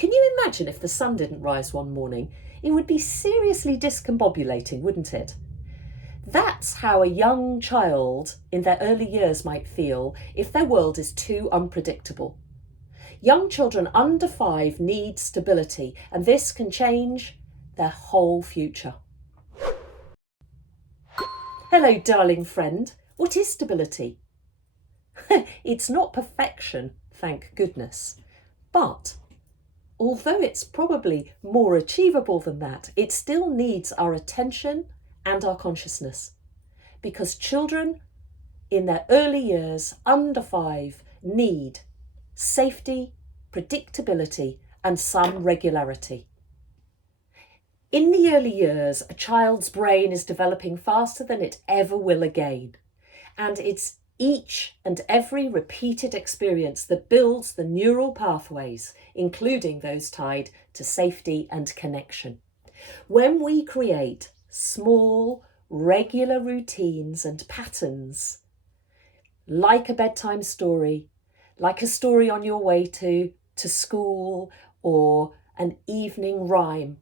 Can you imagine if the sun didn't rise one morning? It would be seriously discombobulating, wouldn't it? That's how a young child in their early years might feel if their world is too unpredictable. Young children under 5 need stability, and this can change their whole future. Hello, darling friend. What is stability? It's not perfection, thank goodness. But although it's probably more achievable than that, it still needs our attention and our consciousness. Because children in their early years, under 5, need safety, predictability, and some regularity. In the early years, a child's brain is developing faster than it ever will again. And it's each and every repeated experience that builds the neural pathways, including those tied to safety and connection. When we create small, regular routines and patterns, like a bedtime story, like a story on your way to school, or an evening rhyme,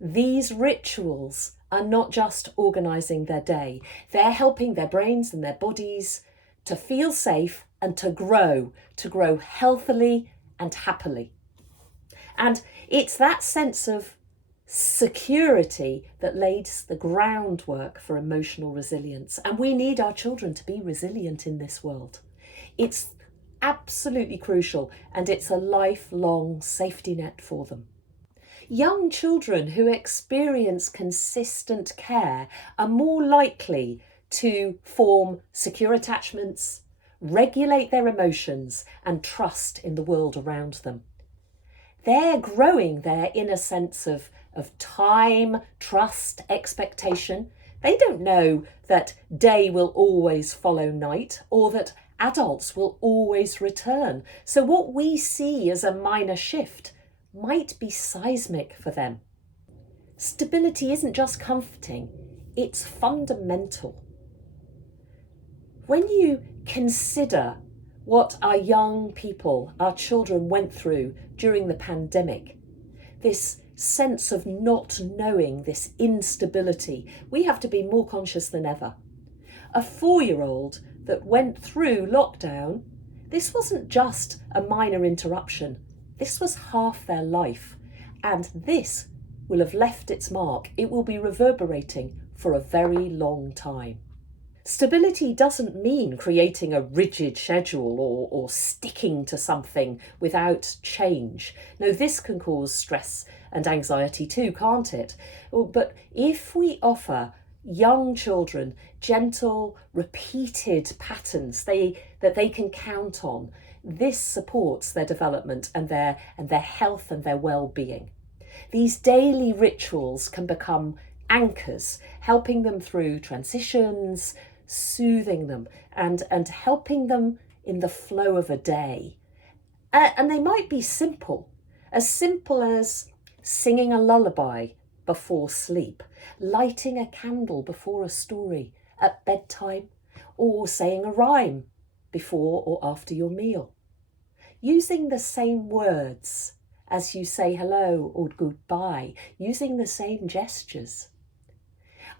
these rituals are not just organising their day, they're helping their brains and their bodies to feel safe and to grow healthily and happily. And it's that sense of security that lays the groundwork for emotional resilience. And we need our children to be resilient in this world. It's absolutely crucial, and it's a lifelong safety net for them. Young children who experience consistent care are more likely to form secure attachments, regulate their emotions, and trust in the world around them. They're growing their inner sense of time, trust, expectation. They don't know that day will always follow night, or that adults will always return. So what we see as a minor shift might be seismic for them. Stability isn't just comforting, it's fundamental. When you consider what our young people, our children went through during the pandemic, this sense of not knowing, this instability, we have to be more conscious than ever. A 4-year-old that went through lockdown, this wasn't just a minor interruption. This was half their life, and this will have left its mark. It will be reverberating for a very long time. Stability doesn't mean creating a rigid schedule or sticking to something without change. No, this can cause stress and anxiety too, can't it? But if we offer young children gentle, repeated patterns that they can count on, this supports their development and their health and their well-being. These daily rituals can become anchors, helping them through transitions, soothing them and helping them in the flow of a day. And they might be simple as singing a lullaby before sleep, lighting a candle before a story at bedtime, or saying a rhyme before or after your meal. Using the same words as you say hello or goodbye, using the same gestures.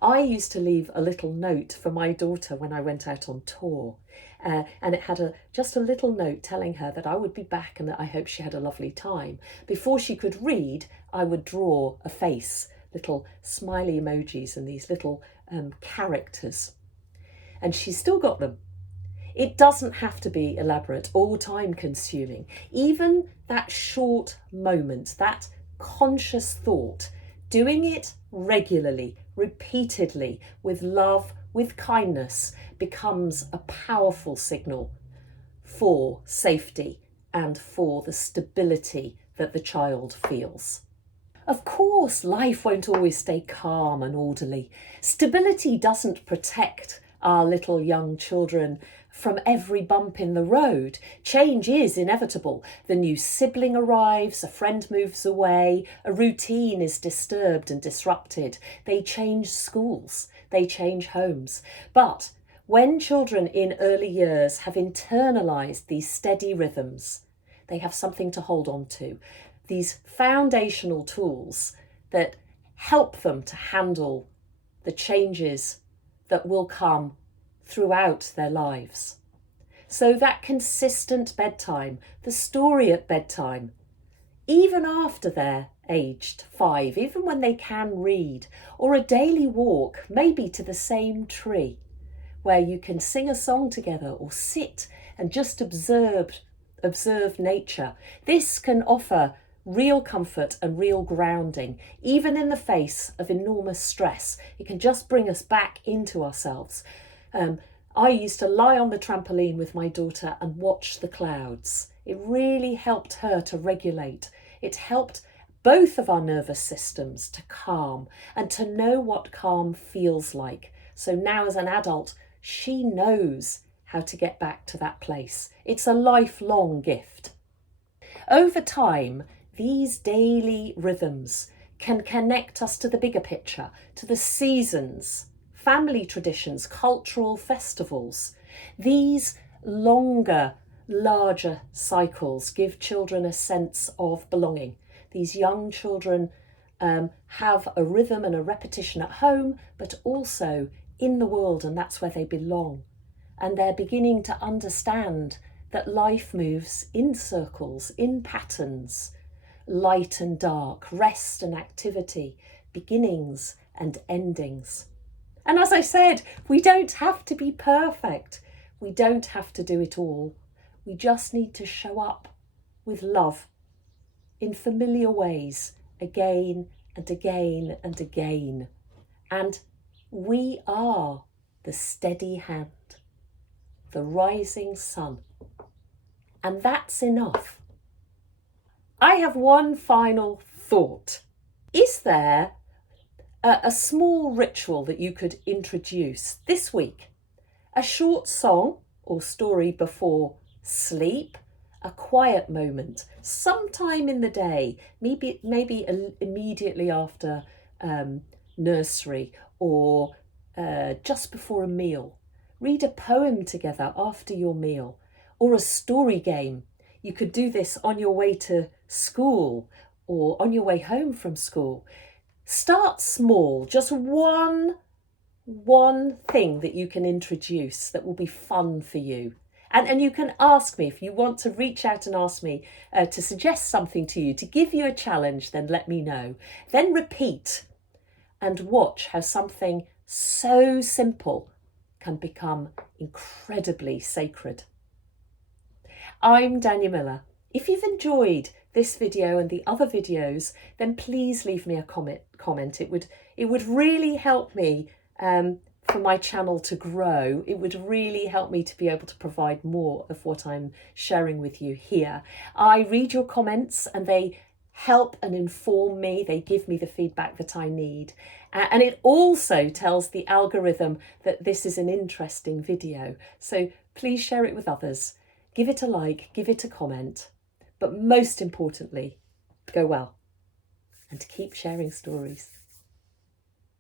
I used to leave a little note for my daughter when I went out on tour, and it had just a little note telling her that I would be back and that I hope she had a lovely time. Before she could read, I would draw a face, little smiley emojis and these little characters. And she's still got them. It doesn't have to be elaborate or time-consuming. Even that short moment, that conscious thought, doing it regularly, repeatedly, with love, with kindness, becomes a powerful signal for safety and for the stability that the child feels. Of course, life won't always stay calm and orderly. Stability doesn't protect our little young children from every bump in the road. Change is inevitable. The new sibling arrives, a friend moves away, a routine is disturbed and disrupted. They change schools, they change homes. But when children in early years have internalised these steady rhythms, they have something to hold on to. these foundational tools that help them to handle the changes that will come throughout their lives. So that consistent bedtime, the story at bedtime, even after they're aged 5, even when they can read, or a daily walk, maybe to the same tree, where you can sing a song together or sit and just observe nature. This can offer real comfort and real grounding, even in the face of enormous stress. It can just bring us back into ourselves. I used to lie on the trampoline with my daughter and watch the clouds. It really helped her to regulate. It helped both of our nervous systems to calm and to know what calm feels like. So now as an adult, she knows how to get back to that place. It's a lifelong gift. Over time, these daily rhythms can connect us to the bigger picture, to the seasons, family traditions, cultural festivals. These longer, larger cycles give children a sense of belonging. These young children have a rhythm and a repetition at home, but also in the world, and that's where they belong. And they're beginning to understand that life moves in circles, in patterns, light and dark, rest and activity, beginnings and endings. And as I said, we don't have to be perfect. We don't have to do it all. We just need to show up with love in familiar ways again and again and again. And we are the steady hand, the rising sun. And that's enough. I have one final thought. Is there a small ritual that you could introduce this week? A short song or story before sleep, a quiet moment, sometime in the day, maybe immediately after nursery, or just before a meal. Read a poem together after your meal, or a story game. You could do this on your way to school or on your way home from school. Start small, just one thing that you can introduce that will be fun for you. And you can ask me, if you want to reach out and ask me to suggest something to you, to give you a challenge, then let me know. Then repeat and watch how something so simple can become incredibly sacred. I'm Danyah Miller. If you've enjoyed this video and the other videos, then please leave me a comment. It would really help me for my channel to grow. It would really help me to be able to provide more of what I'm sharing with you here. I read your comments and they help and inform me. They give me the feedback that I need. And it also tells the algorithm that this is an interesting video. So please share it with others. Give it a like, give it a comment. But most importantly, go well and keep sharing stories.